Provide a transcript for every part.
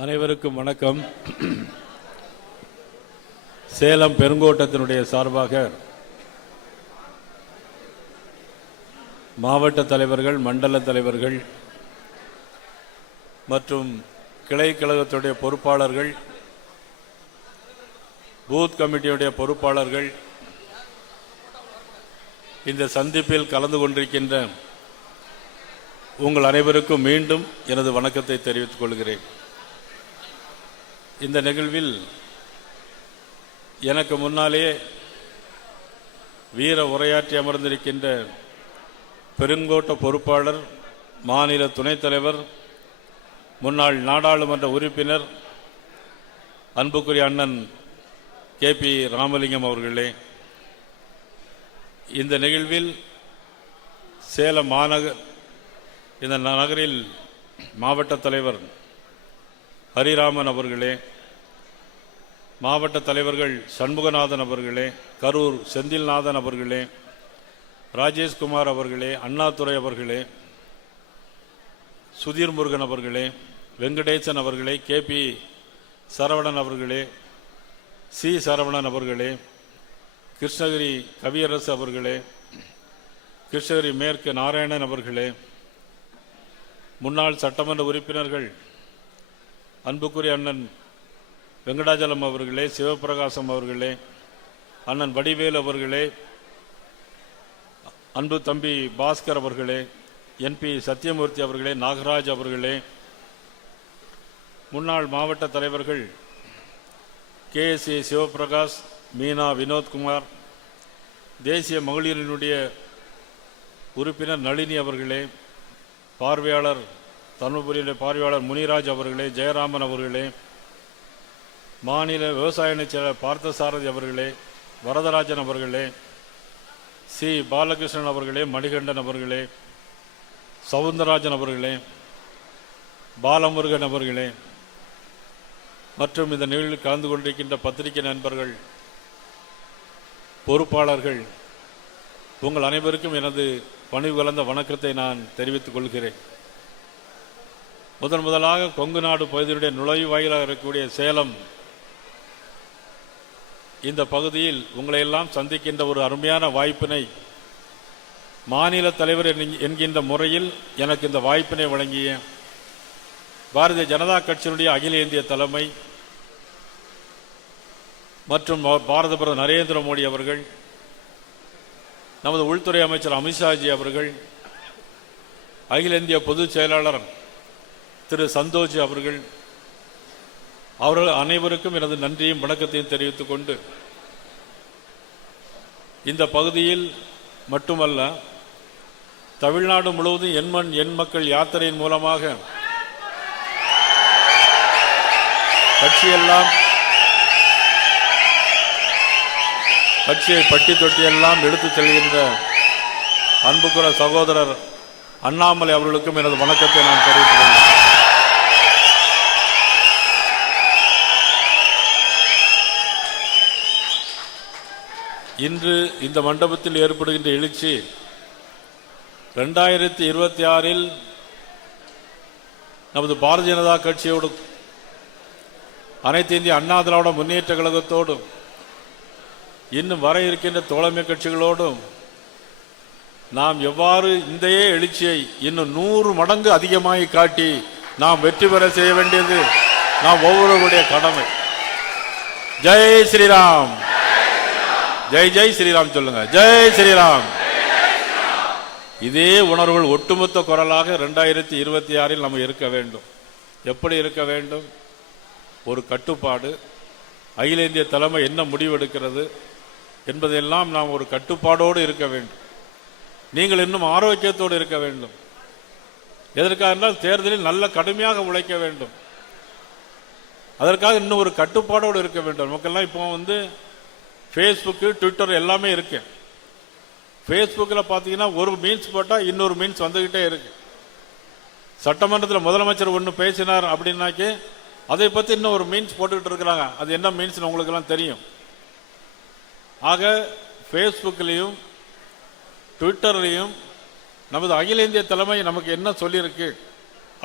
அனைவருக்கும் வணக்கம். சேலம் பெருங்கோட்டத்தினுடைய சார்பாக மாவட்ட தலைவர்கள், மண்டல தலைவர்கள் மற்றும் கிளை கழகத்துடைய பொறுப்பாளர்கள், பூத் கமிட்டியுடைய பொறுப்பாளர்கள் இந்த சந்திப்பில் கலந்து கொண்டிருக்கின்ற உங்கள் அனைவருக்கும் மீண்டும் எனது வணக்கத்தை தெரிவித்துக் கொள்கிறேன். இந்த நிகழ்வில் எனக்கு முன்னாலே வீர உரையாற்றி அமர்ந்திருக்கின்ற பெருங்கோட்ட பொறுப்பாளர், மாநில துணைத் தலைவர், முன்னாள் நாடாளுமன்ற உறுப்பினர் அன்புக்குரிய அண்ணன் KP ராமலிங்கம் அவர்களே, இந்த நிகழ்வில் சேலம் இந்த நகரில் மாவட்ட தலைவர் ஹரிராமன் அவர்களே, மாவட்ட தலைவர்கள் சண்முகநாதன் அவர்களே, கரூர் செந்தில்நாதன் அவர்களே, ராஜேஷ்குமார் அவர்களே, அண்ணாதுரை அவர்களே, சுதீர் முருகன் அவர்களே, வெங்கடேசன் அவர்களே, KP சரவணன் அவர்களே, C சரவணன் அவர்களே, கிருஷ்ணகிரி கவியரசு அவர்களே, கிருஷ்ணகிரி மேற்கு நாராயணன் அவர்களே, முன்னாள் சட்டமன்ற உறுப்பினர்கள் அன்புக்குரிய அண்ணன் வெங்கடாஜலம் அவர்களே, சிவபிரகாசம் அவர்களே, அண்ணன் வடிவேல் அவர்களே, அன்பு தம்பி பாஸ்கர் அவர்களே, NP சத்தியமூர்த்தி அவர்களே, நாகராஜ் அவர்களே, முன்னாள் மாவட்ட தலைவர்கள் KSC சிவபிரகாஷ், மீனா வினோத்குமார், தேசிய மகளிரினுடைய உறுப்பினர் நளினி அவர்களே, பார்வையாளர் தர்மபுரியுடைய பார்வையாளர் முனிராஜ் அவர்களே, ஜெயராமன் அவர்களே, மாநில விவசாய செயலர் பார்த்தசாரதி அவர்களே, வரதராஜன் அவர்களே, C பாலகிருஷ்ணன் அவர்களே, மணிகண்டன் அவர்களே, சவுந்தரராஜன் அவர்களே, பாலமுருகன் அவர்களே மற்றும் இந்த நிகழ்வில் கலந்து கொண்டிருக்கின்ற பத்திரிகை நண்பர்கள், பொறுப்பாளர்கள், உங்கள் அனைவருக்கும் எனது பணிவு கலந்த வணக்கத்தை நான் தெரிவித்துக் கொள்கிறேன். முதலாக கொங்கு நாடு பகுதியினுடைய நுழைவாயிலாக இருக்கக்கூடிய சேலம் இந்த பகுதியில் உங்களை எல்லாம் சந்திக்கின்ற ஒரு அருமையான வாய்ப்பினை மாநில தலைவர் என்கின்ற முறையில் எனக்கு இந்த வாய்ப்பினை வழங்கிய பாரதிய ஜனதா கட்சியினுடைய அகில இந்திய தலைமை மற்றும் பாரத பிரதமர் நரேந்திர மோடி அவர்கள், நமது உள்துறை அமைச்சர் அமித்ஷாஜி அவர்கள், அகில இந்திய பொதுச் செயலாளர் திரு சந்தோஷ் அவர்கள் அனைவருக்கும் எனது நன்றியும் வணக்கத்தையும் தெரிவித்துக் கொண்டு, இந்த பகுதியில் மட்டுமல்ல தமிழ்நாடு முழுவதும் எண்மண் எண் மக்கள் யாத்திரையின் மூலமாக கட்சியை பட்டி தொட்டியெல்லாம் எடுத்துச் செல்கின்ற அன்புக்குற சகோதரர் அண்ணாமலை அவர்களுக்கும் எனது வணக்கத்தை நான் தெரிவித்துள்ளேன். இன்று இந்த மண்டபத்தில் ஏற்படுகின்ற எழுச்சி 2026 நமது பாரதிய ஜனதா கட்சியோடு, அனைத்து இந்திய அண்ணா திராவிட முன்னேற்ற கழகத்தோடும், இன்னும் வர இருக்கின்ற தோழமை கட்சிகளோடும் நாம் எவ்வாறு இந்த எழுச்சியை இன்னும் 100 மடங்கு அதிகமாகி காட்டி நாம் வெற்றி பெற செய்ய வேண்டியது நாம் ஒவ்வொருவருடைய கடமை. ஜெய் ஸ்ரீராம், ஜெய் ஜெய் ஸ்ரீராம் சொல்லுங்க, ஜெய் ஸ்ரீராம். இதே உணர்வுகள் ஒட்டுமொத்த குரலாக 2026 நம்ம இருக்க வேண்டும். எப்படி இருக்க வேண்டும்? ஒரு கட்டுப்பாடு, அகில இந்திய தலைமை என்ன முடிவெடுக்கிறது என்பதெல்லாம் நாம் ஒரு கட்டுப்பாடோடு இருக்க வேண்டும். நீங்கள் இன்னும் ஆரோக்கியத்தோடு இருக்க வேண்டும். எதற்காக என்றால் தேர்தலில் நல்ல கடுமையாக உழைக்க வேண்டும். அதற்காக இன்னும் ஒரு கட்டுப்பாடோடு இருக்க வேண்டும். நமக்கெல்லாம் இப்போ ஃபேஸ்புக்கு, ட்விட்டர் எல்லாமே இருக்கு. ஃபேஸ்புக்கில் பார்த்தீங்கன்னா ஒரு மீன்ஸ் போட்டால் இன்னொரு மீன்ஸ் வந்துக்கிட்டே இருக்கு. சட்டமன்றத்தில் முதலமைச்சர் ஒன்று பேசினார் அப்படின்னாக்கே அதை பற்றி இன்னும் ஒரு மீன்ஸ் போட்டுக்கிட்டு இருக்கிறாங்க. அது என்ன மீன்ஸ் உங்களுக்கெல்லாம் தெரியும். ஆக ஃபேஸ்புக்லேயும் ட்விட்டர்லையும் நமது அகில இந்திய தலைமை நமக்கு என்ன சொல்லியிருக்கு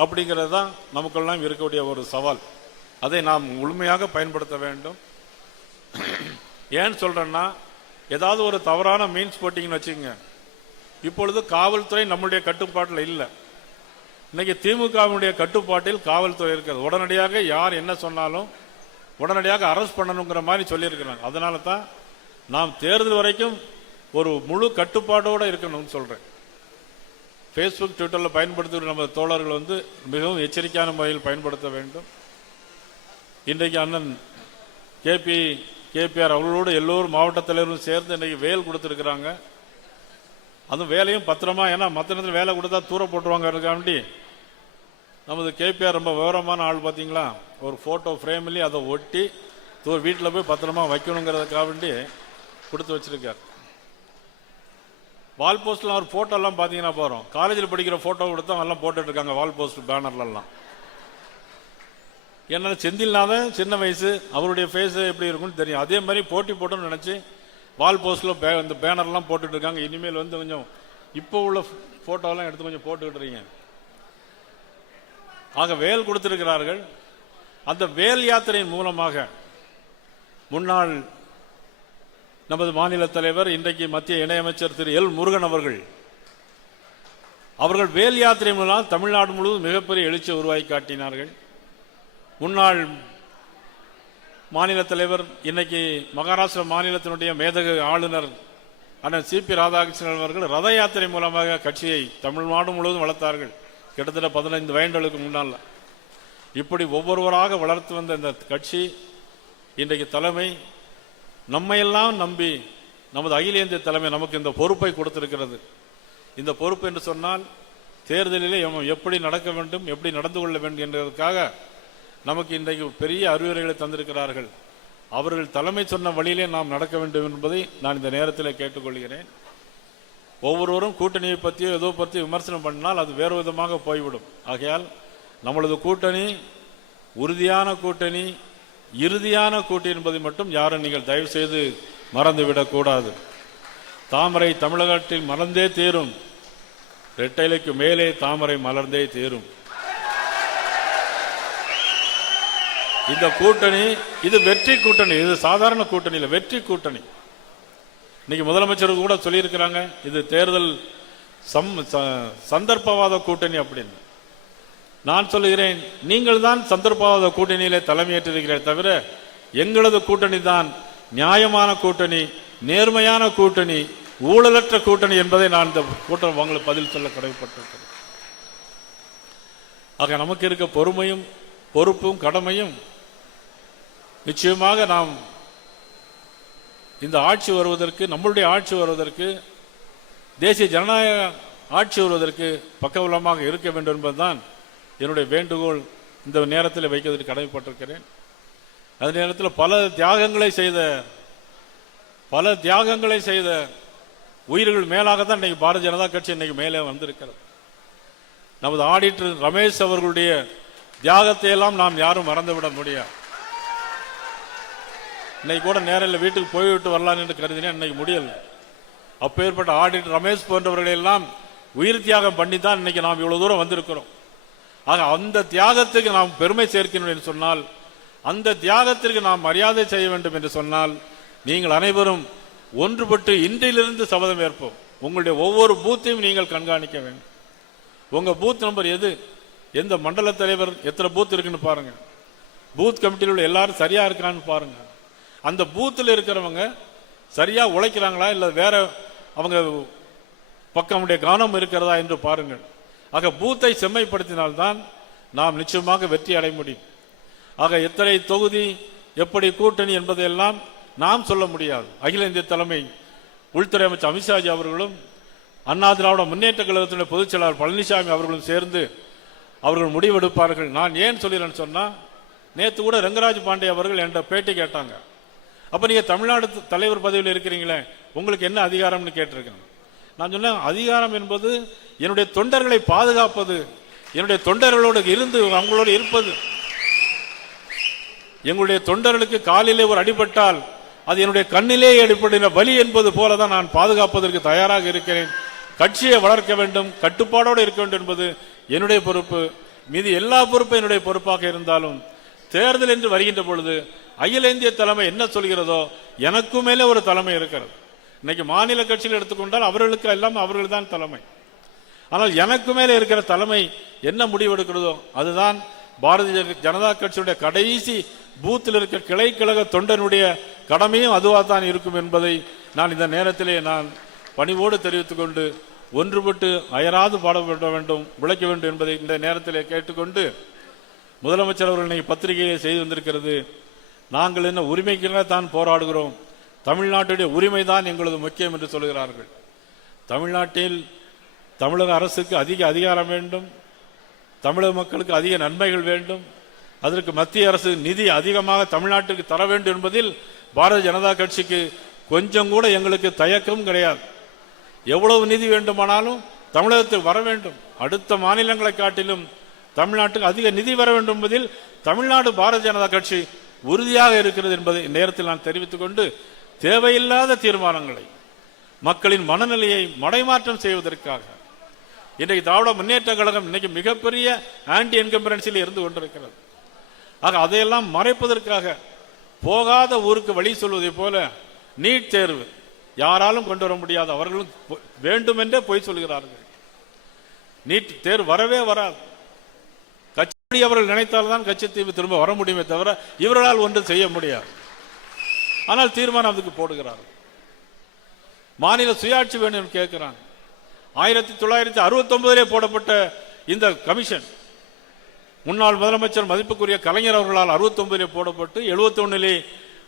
அப்படிங்கிறது தான் நமக்கெல்லாம் இருக்கக்கூடிய ஒரு சவால். அதை நாம் முழுமையாக பயன்படுத்த வேண்டும். ஏன்னு சொல்றேன்னா, ஏதாவது ஒரு தவறான மீன்ஸ் போட்டிங்கன்னு வச்சுக்கோங்க, இப்பொழுது காவல்துறை நம்முடைய கட்டுப்பாட்டில் இல்லை. இன்னைக்கு திமுகவினுடைய கட்டுப்பாட்டில் காவல்துறை இருக்கிறது. உடனடியாக யார் என்ன சொன்னாலும் உடனடியாக அரெஸ்ட் பண்ணணுங்கிற மாதிரி சொல்லியிருக்கிறாங்க. அதனால தான் நாம் தேர்தல் வரைக்கும் ஒரு முழு கட்டுப்பாட்டோடு இருக்கணும்னு சொல்றேன். ஃபேஸ்புக், ட்விட்டரில் பயன்படுத்துகிற நம்ம தோழர்கள் மிகவும் எச்சரிக்கையான முறையில் பயன்படுத்த வேண்டும். இன்றைக்கு அண்ணன் கேபிஆர் அவர்களோடு எல்லோரும் மாவட்ட தலைவர்களும் சேர்ந்து இன்றைக்கு வேல் கொடுத்துருக்குறாங்க. அதுவும் வேலையும் பத்திரமா, ஏன்னா மற்ற நேரத்தில் வேலை கொடுத்தா தூர போட்டுருவாங்க இருக்காண்டி நமது கேபிஆர் ரொம்ப விவரமான ஆள். பார்த்தீங்களா, ஒரு ஃபோட்டோ ஃப்ரேம்லேயே அதை ஒட்டி வீட்டில் போய் பத்திரமா வைக்கணுங்கிறதுக்காக வேண்டி கொடுத்து வச்சிருக்கார். வால் போஸ்ட்லாம் ஒரு ஃபோட்டோலாம் பார்த்தீங்கன்னா போகிறோம், காலேஜில் படிக்கிற ஃபோட்டோ கொடுத்தா எல்லாம் போட்டுட்டு இருக்காங்க வால் போஸ்ட் பேனர்லாம். ஏன்னா செந்தில்நாதன் சின்ன வயசு, அவருடைய ஃபேஸ் எப்படி இருக்குன்னு தெரியும். அதே மாதிரி போட்டி போட்டோன்னு நினச்சி வால் போஸ்டில் இந்த பேனர்லாம் போட்டுட்டு இருக்காங்க. இனிமேல் கொஞ்சம் இப்போ உள்ள ஃபோட்டோலாம் எடுத்து கொஞ்சம் போட்டுக்கிட்டு இருக்கீங்க. ஆக வேல் கொடுத்திருக்கிறார்கள். அந்த வேல் யாத்திரையின் மூலமாக முன்னாள் நமது மாநில தலைவர், இன்றைக்கு மத்திய இணையமைச்சர் திரு எல் முருகன் அவர்கள் வேல் யாத்திரை மூலம் தமிழ்நாடு முழுவதும் மிகப்பெரிய எழுச்சியை உருவாக்கி காட்டினார்கள். முன்னாள் மாநில தலைவர், இன்னைக்கு மகாராஷ்டிரா மாநிலத்தினுடைய மேதகு ஆளுநர் அண்ணன் சிபி ராதாகிருஷ்ணன் அவர்கள் ரத யாத்திரை மூலமாக கட்சியை தமிழ்நாடு முழுவதும் வளர்த்தார்கள். கிட்டத்தட்ட 15 வயதுகளுக்கு முன்னால் இப்படி ஒவ்வொருவராக வளர்த்து வந்த இந்த கட்சி இன்றைக்கு தலைமை நம்மையெல்லாம் நம்பி நமது அகில இந்திய தலைமை நமக்கு இந்த பொறுப்பை கொடுத்திருக்கிறது. இந்த பொறுப்பு என்று சொன்னால் தேர்தலிலே எப்படி நடக்க வேண்டும், எப்படி நடந்து கொள்ள வேண்டும் என்பதற்காக நமக்கு இன்றைக்கு பெரிய அறிவுரைகளை தந்திருக்கிறார்கள். அவர்கள் தலைமை சொன்ன வழியிலே நாம் நடக்க வேண்டும் என்பதை நான் இந்த நேரத்தில் கேட்டுக்கொள்கிறேன். ஒவ்வொருவரும் கூட்டணியை பற்றியோ ஏதோ பற்றி விமர்சனம் பண்ணால் அது வேறு விதமாக போய்விடும். ஆகையால் நம்மளது கூட்டணி உறுதியான கூட்டணி, இறுதியான கூட்டணி என்பதை மட்டும் யாரும் நீங்கள் தயவு செய்து மறந்துவிடக்கூடாது. தாமரை தமிழகத்தில் மலர்ந்தே தீரும், இரட்டைலைக்கு மேலே தாமரை மலர்ந்தே தீரும். இந்த கூட்டணி இது வெற்றி கூட்டணி, இது சாதாரண கூட்டணி இல்லை, வெற்றி கூட்டணி. இன்னைக்கு முதலமைச்சர் கூட சொல்லியிருக்கிறாங்க, இது தேர்தல் சந்தர்ப்பவாத கூட்டணி அப்படின்னு. நான் சொல்லுகிறேன், நீங்கள் தான் சந்தர்ப்பவாத கூட்டணியிலே தலைமையேற்றிருக்கிறீர்கள் தவிர எங்களது கூட்டணி தான் நியாயமான கூட்டணி, நேர்மையான கூட்டணி, ஊழலற்ற கூட்டணி என்பதை நான் இந்த கூட்டம் உங்களுக்கு பதில் சொல்ல கடமைப்பட்டிருக்கிறேன். ஆக நமக்கு இருக்க பொறுமையும் பொறுப்பும் கடமையும் நிச்சயமாக நாம் இந்த ஆட்சி வருவதற்கு, நம்மளுடைய ஆட்சி வருவதற்கு, தேசிய ஜனநாயக ஆட்சி வருவதற்கு பக்கபலமாக இருக்க வேண்டும் என்பதுதான் என்னுடைய வேண்டுகோள். இந்த நேரத்தில் வைக்கிறதுக்கு கடமைப்பட்டிருக்கிறேன். அதே நேரத்தில் பல தியாகங்களை செய்த உயிர்கள் மேலாகத்தான் இன்னைக்கு பாரதிய ஜனதா கட்சி இன்னைக்கு மேலே வந்திருக்கிறது. நமது ஆடிட்டர் ரமேஷ் அவர்களுடைய தியாகத்தை எல்லாம் நாம் யாரும் மறந்துவிட முடியாது. இன்னைக்கு கூட நேரில் வீட்டுக்கு போய்விட்டு வரலாம் என்று கருதினேன், இன்னைக்கு முடியல. அப்பேற்பட்ட ஆடிட்டர் ரமேஷ் போன்றவர்களை எல்லாம் உயிர் தியாகம் பண்ணி தான் இன்னைக்கு நாம் இவ்வளவு தூரம் வந்திருக்கிறோம். ஆக அந்த தியாகத்துக்கு நாம் பெருமை சேர்க்கணும் என்று சொன்னால், அந்த தியாகத்திற்கு நாம் மரியாதை செய்ய வேண்டும் என்று சொன்னால், நீங்கள் அனைவரும் ஒன்றுபட்டு இன்றிலிருந்து சபதம் ஏற்போம். உங்களுடைய ஒவ்வொரு பூத்தையும் நீங்கள் கண்காணிக்க வேண்டும். உங்க பூத் நம்பர் எது, எந்த மண்டல தலைவர் எத்தனை பூத் இருக்குன்னு பாருங்க, பூத் கமிட்டியில் உள்ள எல்லாரும் சரியா இருக்கான்னு பாருங்க. அந்த பூத்தில் இருக்கிறவங்க சரியா உழைக்கிறாங்களா இல்ல வேற அவங்க பக்கமுடைய கவனம் இருக்கிறதா என்று பாருங்கள். ஆக பூத்தை செம்மைப்படுத்தினால்தான் நாம் நிச்சயமாக வெற்றி அடைய முடியும். ஆக எத்தனை தொகுதி எப்படி கூட்டணி என்பதையெல்லாம் நாம் சொல்ல முடியாது. அகில இந்திய தலைமை உள்துறை அமைச்சர் அமித்ஷாஜி அவர்களும் அண்ணா திராவிட முன்னேற்ற கழகத்தினுடைய பொதுச் செயலாளர் பழனிசாமி அவர்களும் சேர்ந்து அவர்கள் முடிவெடுப்பார்கள். நான் ஏன் சொல்கிறேன்னு சொன்னா, நேற்று கூட ரங்கராஜ் பாண்டே அவர்கள் என்ற பேட்டி கேட்டாங்க. அப்ப நீங்க தமிழ்நாடு தலைவர் பதவியில் இருக்கிறீங்களே, உங்களுக்கு என்ன அதிகாரம்னு கேட்டிருக்கேன். நான் சொன்னேன், அதிகாரம் என்பது என்னுடைய தொண்டர்களை பாதுகாப்பது, என்னுடைய தொண்டர்களோடு இருந்து அவங்களோடு இருப்பது. எங்களுடைய தொண்டர்களுக்கு காலிலே ஒரு அடிபட்டால் அது என்னுடைய கண்ணிலே அடிபடுகிற வலி என்பது போலதான் நான் பாதுகாப்பதற்கு தயாராக இருக்கிறேன். கட்சியை வளர்க்க வேண்டும், கட்டுப்பாடோடு இருக்க வேண்டும் என்பது என்னுடைய பொறுப்பு. மீது எல்லா பொறுப்பும் என்னுடைய பொறுப்பாக இருந்தாலும் தேர்தல் என்று வருகின்ற பொழுது அகில இந்திய தலைமை என்ன சொல்கிறதோ எனக்கு மேலே ஒரு தலைமை இருக்கிறது. இன்னைக்கு மாநில கட்சிகள் எடுத்துக்கொண்டால் அவர்களுக்கு எல்லாம் அவர்கள் தான் தலைமை. ஆனால் எனக்கு மேலே இருக்கிற தலைமை என்ன முடிவெடுக்கிறதோ அதுதான் பாரதிய ஜனதா கட்சியுடைய கடைசி பூத்தில் இருக்க கிளை கழக தொண்டனுடைய கடமையும் அதுவாக தான் இருக்கும் என்பதை நான் இந்த நேரத்திலே நான் பணிவோடு தெரிவித்துக் கொண்டு ஒன்றுபட்டு அயராது பாடுபட வேண்டும், உழைக்க வேண்டும் என்பதை இந்த நேரத்திலே கேட்டுக்கொண்டு, முதலமைச்சர் அவர்கள் இன்னைக்கு பத்திரிகையை செய்து வந்திருக்கிறது, நாங்கள் என்ன உரிமைக்காக தான் போராடுகிறோம், தமிழ்நாட்டுடைய உரிமை தான் எங்களது முக்கியம் என்று சொல்கிறார்கள். தமிழ்நாட்டில் தமிழக அரசுக்கு அதிக அதிகாரம் வேண்டும், தமிழக மக்களுக்கு அதிக நன்மைகள் வேண்டும், அதற்கு மத்திய அரசு நிதி அதிகமாக தமிழ்நாட்டுக்கு தர வேண்டும் என்பதில் பாரதிய ஜனதா கட்சிக்கு கொஞ்சம் கூட எங்களுக்கு தயக்கம் கிடையாது. எவ்வளவு நிதி வேண்டுமானாலும் தமிழகத்தில் வர வேண்டும், அடுத்த மாநிலங்களை காட்டிலும் தமிழ்நாட்டுக்கு அதிக நிதி வர வேண்டும் என்பதில் தமிழ்நாடு பாரதிய ஜனதா கட்சி உறுதியாக இருக்கிறது என்பதை நேரத்தில் நான் தெரிவித்துக் கொண்டு, தேவையில்லாத தீர்மானங்களை மக்களின் மனநிலையை மடைமாற்றம் செய்வதற்காக இன்றைக்கு திராவிட முன்னேற்ற கழகம் இன்னைக்கு மிகப்பெரிய ஆன்டி என்கம்பரன்சியில் இருந்து கொண்டிருக்கிறது. ஆக அதையெல்லாம் மறைப்பதற்காக போகாத ஊருக்கு வழி சொல்வதை போல நீட் தேர்வு யாராலும் கொண்டு வர முடியாது, அவர்களும் வேண்டுமென்றே போய் சொல்கிறார்கள். நீட் தேர்வு வரவே வராது. கட்சி அவர்கள் நினைத்தால்தான் கட்சித்தீவு திரும்ப வர முடியுமே தவிர இவர்களால் ஒன்றும் செய்ய முடியாது. ஆனால் தீர்மானம் அதுக்கு போடுகிறார்கள். மாநில சுயாட்சி வேண்டும் கேட்கிறாங்க. 1969 போடப்பட்ட இந்த கமிஷன் முன்னாள் முதலமைச்சர் மதிப்புக்குரிய கலைஞர் அவர்களால் 69 போடப்பட்டு 71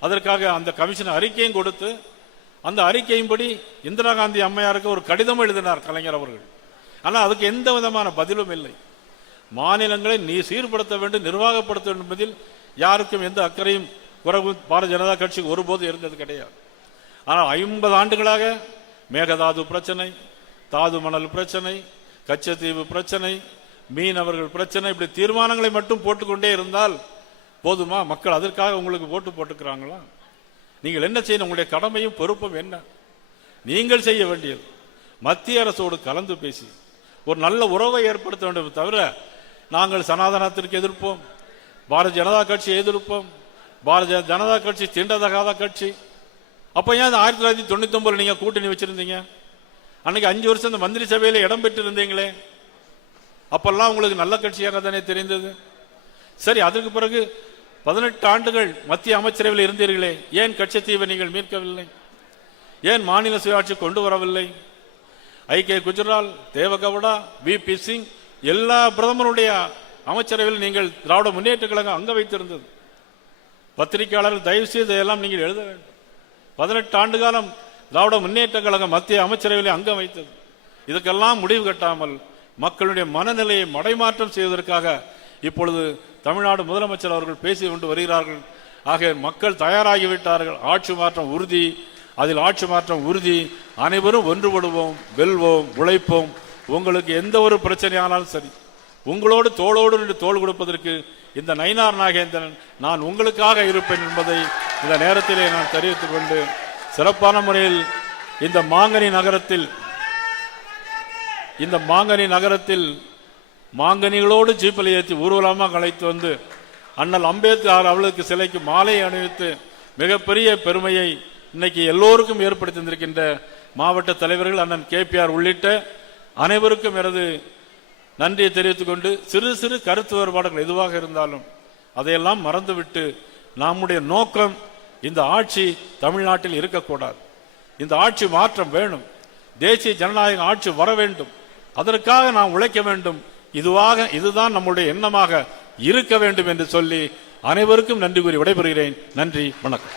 அதற்காக அந்த கமிஷன் அறிக்கையும் கொடுத்து, அந்த அறிக்கையின்படி இந்திரா காந்தி அம்மையாருக்கு ஒரு கடிதம் எழுதினார் கலைஞர் அவர்கள். ஆனால் அதுக்கு எந்த விதமான பதிலும் இல்லை. மாநிலங்களை நீ சீர்படுத்த வேண்டும், நிர்வாகப்படுத்த வேண்டும் என்பதில் யாருக்கும் எந்த அக்கறையும் குறைவு பாரதிய ஜனதா கட்சிக்கு ஒருபோது இருந்தது கிடையாது. ஆனால் 50 ஆண்டுகளாக மேகதாது பிரச்சனை, தாது மணல் பிரச்சனை, கச்சத்தீவு பிரச்சனை, மீனவர்கள் பிரச்சனை, இப்படி தீர்மானங்களை மட்டும் போட்டுக்கொண்டே இருந்தால் போதுமா? மக்கள் அதற்காக உங்களுக்கு ஓட்டு போட்டுக்கிறாங்களா? நீங்கள் என்ன செய்யணும்? உங்களுடைய கடமையும் பொறுப்பும் என்ன? நீங்கள் செய்ய வேண்டியது மத்திய அரசோடு கலந்து பேசி ஒரு நல்ல உறவை ஏற்படுத்த வேண்டும். தவிர நாங்கள் சனாதனத்திற்கு எதிர்ப்போம், பாரதிய ஜனதா கட்சி எதிர்ப்போம், பாரதிய ஜனதா கட்சி தீண்டதகாத கட்சி. அப்ப ஏன் 1999 நீங்க கூட்டணி வச்சிருந்தீங்க? அன்னைக்கு 5 வருஷம் இந்த மந்திரி சபையில இடம் பெற்று இருந்தீங்களே, அப்பெல்லாம் உங்களுக்கு நல்ல கட்சியாக தானே தெரிந்தது. சரி, அதற்கு பிறகு 18 ஆண்டுகள் மத்திய அமைச்சரவையில் இருந்தீர்களே, ஏன் கச்சத்தீவை நீங்கள் மீட்கவில்லை? ஏன் மாநில சுயாட்சி கொண்டு வரவில்லை? ஐ.கே. குஜ்ரால், தேவகவுடா, வி.பி. சிங் எல்லா பிரதமருடைய அமைச்சரவையில் நீங்கள் திராவிட முன்னேற்ற கழகம் அங்க வைத்திருந்தது. பத்திரிகையாளர்கள் தயவு செய்து இதையெல்லாம் நீங்கள் எழுத வேண்டும். 18 ஆண்டு காலம் திராவிட முன்னேற்ற கழகம் மத்திய அமைச்சரவையில் அங்கம் வைத்தது. இதுக்கெல்லாம் முடிவு கட்டாமல் மக்களுடைய மனநிலையை மடைமாற்றம் செய்வதற்காக இப்பொழுது தமிழ்நாடு முதலமைச்சர் அவர்கள் பேசி கொண்டு வருகிறார்கள். ஆக மக்கள் தயாராகிவிட்டார்கள். ஆட்சி மாற்றம் உறுதி, அதில் ஆட்சி மாற்றம் உறுதி. அனைவரும் ஒன்றுபடுவோம், வெல்வோம், உழைப்போம். உங்களுக்கு எந்த ஒரு பிரச்சனையானாலும் சரி, உங்களோடு தோளோடு நின்று தோள் கொடுப்பதற்கு இந்த நயினார் நாகேந்திரன் நான் உங்களுக்காக இருப்பேன் என்பதை இந்த நேரத்திலே நான் தெரிவித்துக் கொண்டு, சிறப்பான முறையில் இந்த மாங்கனி நகரத்தில் மாங்கனிகளோடு ஜீப்பில் ஏற்றி ஊர்வலமாக அழைத்து வந்து அண்ணல் அம்பேத்கர் அவர்களுக்கு சிலைக்கு மாலை அணிவித்து மிகப்பெரிய பெருமையை இன்னைக்கு எல்லோருக்கும் ஏற்படுத்தி தந்திருக்கின்ற மாவட்ட தலைவர்கள் அண்ணன் KPR உள்ளிட்ட அனைவருக்கும் எனது நன்றியை தெரிவித்துக் கொண்டு, சிறு சிறு கருத்து வேறுபாடுகள் எதுவாக இருந்தாலும் அதையெல்லாம் மறந்துவிட்டு நம்முடைய நோக்கம் இந்த ஆட்சி தமிழ்நாட்டில் இருக்கக்கூடாது. இந்த ஆட்சி மாற்றம் வேணும், தேசிய ஜனநாயக ஆட்சி வர வேண்டும், அதற்காக நாம் உழைக்க வேண்டும். இதுதான் நம்முடைய எண்ணமாக இருக்க வேண்டும் என்று சொல்லி அனைவருக்கும் நன்றி கூறி விடைபெறுகிறேன். நன்றி, வணக்கம்.